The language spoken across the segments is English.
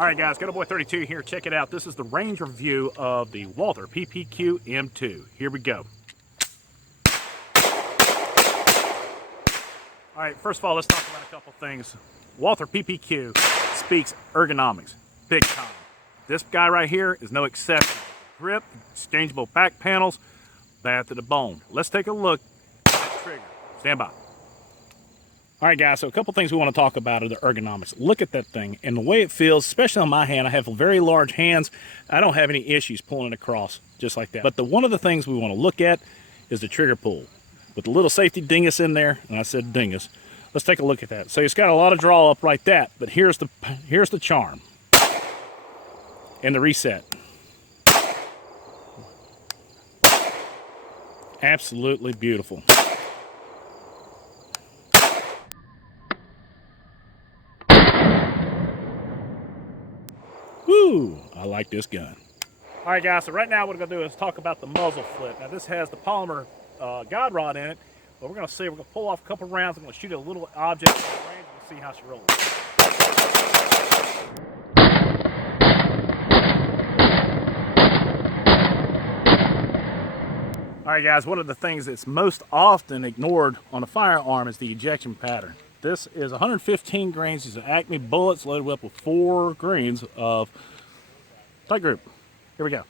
All right, guys, Got Boy 32 here. Check it out. This is the range review of the Walther PPQ M2. Here we go. All right, first of all, let's talk about a couple things. Walther PPQ speaks ergonomics, big time. This guy right here is no exception. Grip, exchangeable back panels, bad to the bone. Let's take a look at the trigger. Stand by. All right, guys, so a couple things we want to talk about are the ergonomics. Look at that thing and the way it feels, especially on my hand. I have very large hands. I don't have any issues pulling it across just like that. But one of the things we want to look at is the trigger pull. With the little safety dingus in there, and I said dingus, let's take a look at that. So it's got a lot of draw up like that, but here's the charm and the reset. Absolutely beautiful. Woo! I like this gun. All right, guys, so right now what we're going to do is talk about the muzzle flip. Now, this has the polymer guide rod in it, but we're going to see, we're going to pull off a couple rounds. I'm going to shoot a little object at range and see how she rolls. All right, guys, one of the things that's most often ignored on a firearm is the ejection pattern. This is 115 grains. These are Acme bullets loaded up with 4 grains of tight group. Here we go.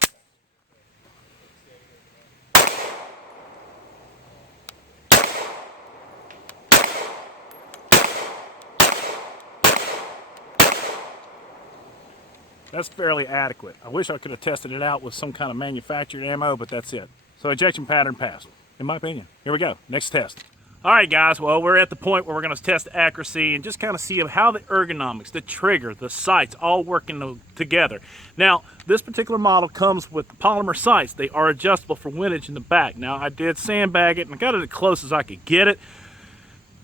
That's fairly adequate. I wish I could have tested it out with some kind of manufactured ammo, but that's it. So ejection pattern passed, in my opinion. Here we go, next test. All right, guys, well, we're at the point where we're going to test accuracy and just kind of see how the ergonomics, the trigger, the sights, all working together. Now, this particular model comes with the polymer sights. They are adjustable for windage in the back. Now, I did sandbag it and I got it as close as I could get it.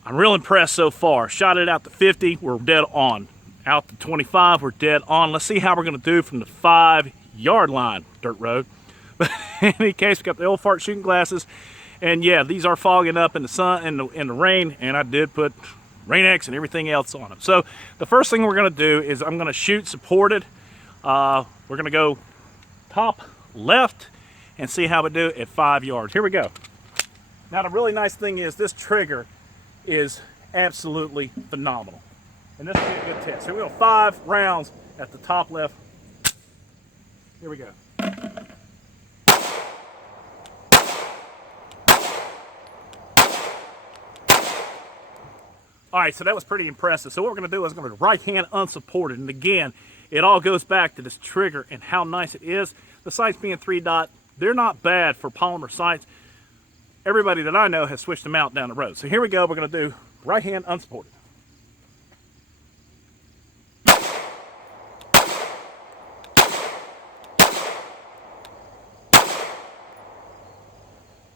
I'm real impressed so far. Shot it out to 50, we're dead on. Out to 25, we're dead on. Let's see how we're going to do from the 5-yard line, dirt road. But in any case, we got the old fart shooting glasses. And yeah, these are fogging up in the sun and in the rain, and I did put Rain-X and everything else on them. So the first thing we're going to do is I'm going to shoot supported. We're going to go top left and see how we do at 5 yards. Here we go. Now the really nice thing is this trigger is absolutely phenomenal. And this will be a good test. Here we go, 5 rounds at the top left. Here we go. All right, so that was pretty impressive. So what we're going to do is I'm going to right hand unsupported. And again, it all goes back to this trigger and how nice it is. The sights being 3-dot, they're not bad for polymer sights. Everybody that I know has switched them out down the road. So here we go. We're going to do right hand unsupported.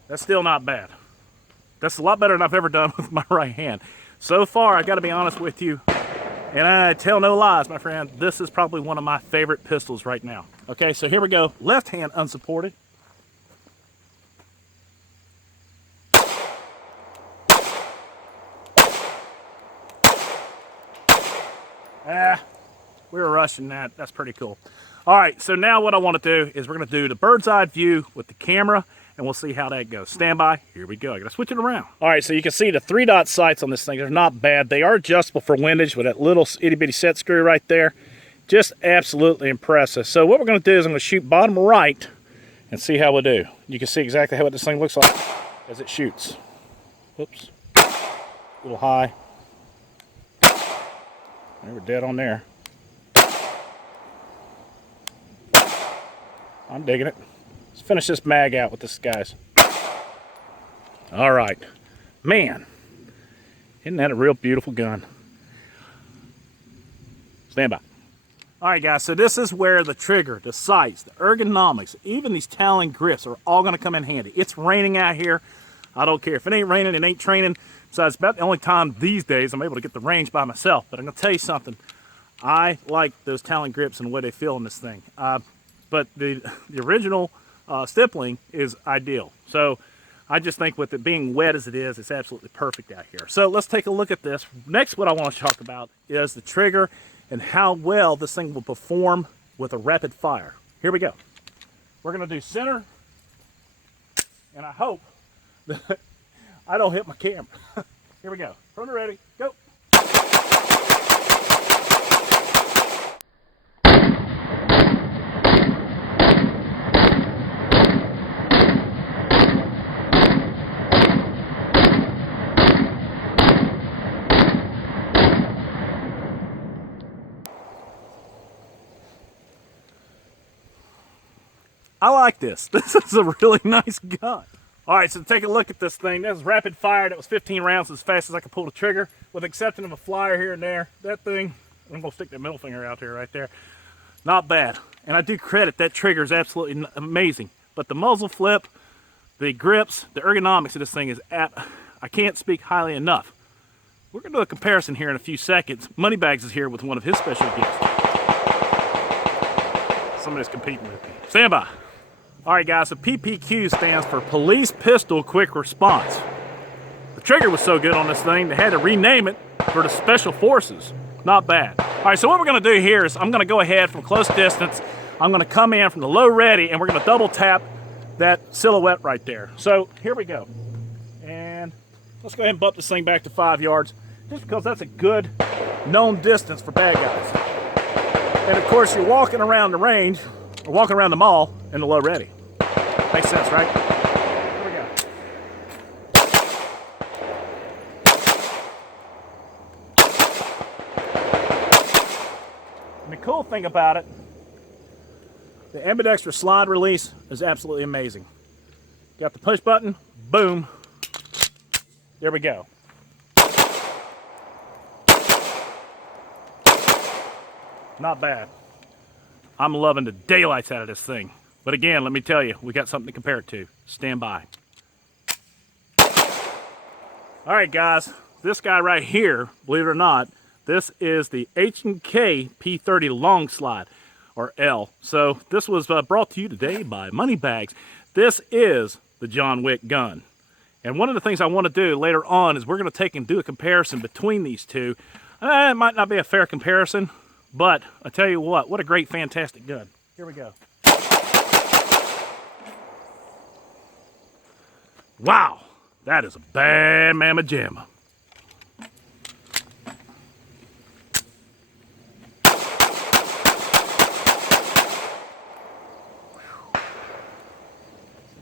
That's still not bad. That's a lot better than I've ever done with my right hand. So far, I got to be honest with you, and I tell no lies, my friend, this is probably one of my favorite pistols right now. Okay, so here we go. Left hand unsupported. We were rushing that. That's pretty cool. All right, so now what I want to do is we're going to do the bird's eye view with the camera, and we'll see how that goes. Stand by. Here we go. I got to switch it around. All right, so you can see the 3-dot sights on this thing. They're not bad. They are adjustable for windage with that little itty-bitty set screw right there. Just absolutely impressive. So what we're going to do is I'm going to shoot bottom right and see how we do. You can see exactly how what this thing looks like as it shoots. Whoops. A little high. They were dead on there. I'm digging it. Let's finish this mag out with this, guys. All right. Man, isn't that a real beautiful gun? Stand by. All right, guys, so this is where the trigger, the sights, the ergonomics, even these Talon grips are all going to come in handy. It's raining out here. I don't care. If it ain't raining, it ain't training. Besides, about the only time these days I'm able to get the range by myself. But I'm going to tell you something. I like those Talon grips and the way they feel in this thing. But the original stippling is ideal. So I just think with it being wet as it is, it's absolutely perfect out here. So let's take a look at this. Next, what I want to talk about is the trigger and how well this thing will perform with a rapid fire. Here we go. We're gonna do center, and I hope that I don't hit my camera. Here we go. From the ready, go. I like this. This is a really nice gun. All right, so take a look at this thing. That was rapid fire. That was 15 rounds as fast as I could pull the trigger, with the exception of a flyer here and there. That thing, I'm gonna stick that middle finger out here right there. Not bad. And I do credit that trigger is absolutely amazing. But the muzzle flip, the grips, the ergonomics of this thing is I can't speak highly enough. We're gonna do a comparison here in a few seconds. Moneybags is here with one of his special gifts. Somebody's competing with me. Stand by. All right, guys, so PPQ stands for Police Pistol Quick Response. The trigger was so good on this thing, they had to rename it for the Special Forces. Not bad. All right, so what we're gonna do here is I'm gonna go ahead from close distance. I'm gonna come in from the low ready, and we're gonna double tap that silhouette right there. So here we go. And let's go ahead and bump this thing back to 5 yards, just because that's a good known distance for bad guys. And of course, you're walking around the range, or walking around the mall in the low ready. Makes sense, right? Here we go. And the cool thing about it, the ambidextrous slide release is absolutely amazing. Got the push button, boom. There we go. Not bad. I'm loving the daylights out of this thing. But again, let me tell you, we got something to compare it to. Stand by. All right, guys, this guy right here, believe it or not, this is the H&K P30 Long Slide, or L. So this was brought to you today by Moneybags. This is the John Wick gun. And one of the things I want to do later on is we're going to take and do a comparison between these two. It might not be a fair comparison, but I tell you what a great, fantastic gun. Here we go. Wow, that is a bad mamma jamma.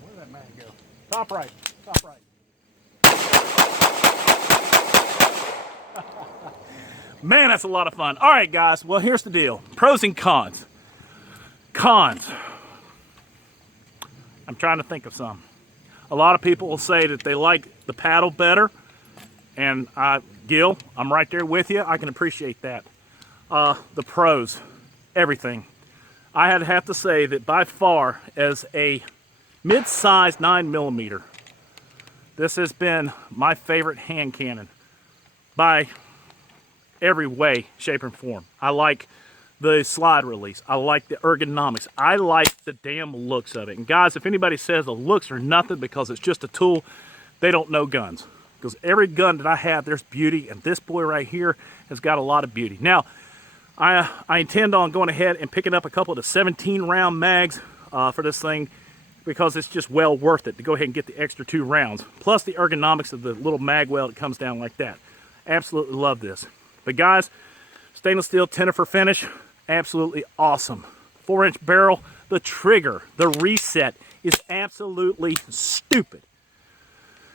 Where did that man go? Top right, top right. Man, that's a lot of fun. All right, guys, well, here's the deal. Pros and cons. Cons. I'm trying to think of some. A lot of people will say that they like the paddle better. And Gil, I'm right there with you. I can appreciate that. The pros, everything. I have to say that by far, as a mid-sized 9mm, this has been my favorite hand cannon by every way, shape, and form. I like the slide release. I like the ergonomics. I like the damn looks of it. And guys, if anybody says the looks are nothing because it's just a tool, they don't know guns. Because every gun that I have, there's beauty, and this boy right here has got a lot of beauty. Now, I intend on going ahead and picking up a couple of the 17-round mags for this thing, because it's just well worth it to go ahead and get the extra 2 rounds. Plus the ergonomics of the little mag well that comes down like that. Absolutely love this. But guys, stainless steel Tennifer finish, absolutely awesome. 4-inch barrel, the trigger, the reset is absolutely stupid.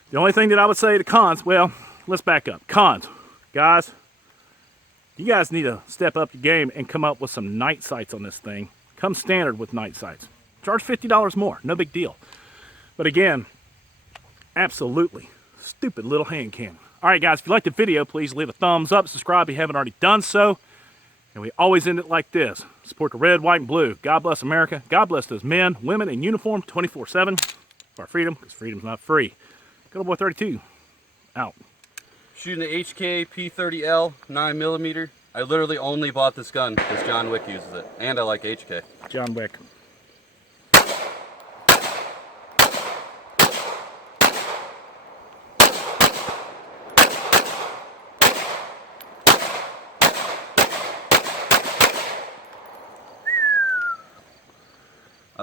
The only thing that I would say to cons, well, let's back up. Cons, guys, you guys need to step up your game and come up with some night sights on this thing. Come standard with night sights. Charge $50 more, no big deal. But again, absolutely stupid little hand cannon. All right, guys, if you liked the video, please leave a thumbs up, subscribe if you haven't already done so. And we always end it like this. Support the red, white, and blue. God bless America. God bless those men, women in uniform 24/7 for our freedom, because freedom's not free. Good old boy 32, out. Shooting the HK P30L 9mm. I literally only bought this gun because John Wick uses it, and I like HK. John Wick.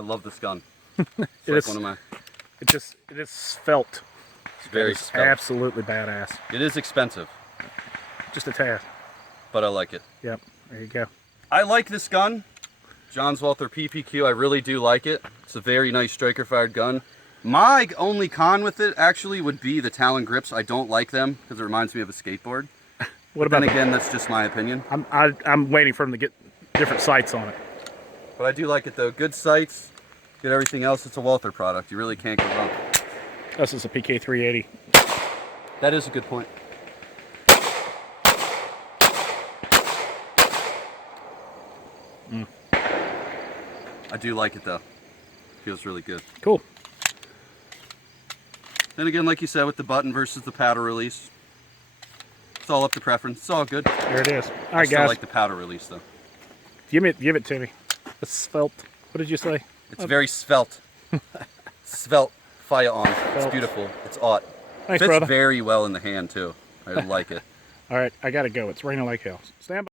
love this gun. It's It like is- one of my. It is svelte. It's very It's svelte. absolutely badass. It is expensive, Just a tad. but I like it. Yep, there you go. I like this gun. John's Walther PPQ. I really do like it. It's a very nice striker fired gun. My only con with it actually would be the Talon grips. I don't like them because it reminds me of a skateboard. What about Then again, that's just my opinion. I'm waiting for him to get different sights on it. But I do like it though. Good sights, good everything else. It's a Walther product. You really can't go wrong. This is a PK 380. That is a good point. I do like it though. Feels really good. Cool. Then again, like you said, with the button versus the powder release, it's all up to preference. It's all good. There it is. All I right, still guys. like the powder release though. Give it to me. The svelte. What did you say? It's very svelte. Svelte firearm. It's Svelte. beautiful. It's odd. Thanks, Fits brother. very well in the hand too. I like it. All right, I gotta go. It's raining like hell. Stand by.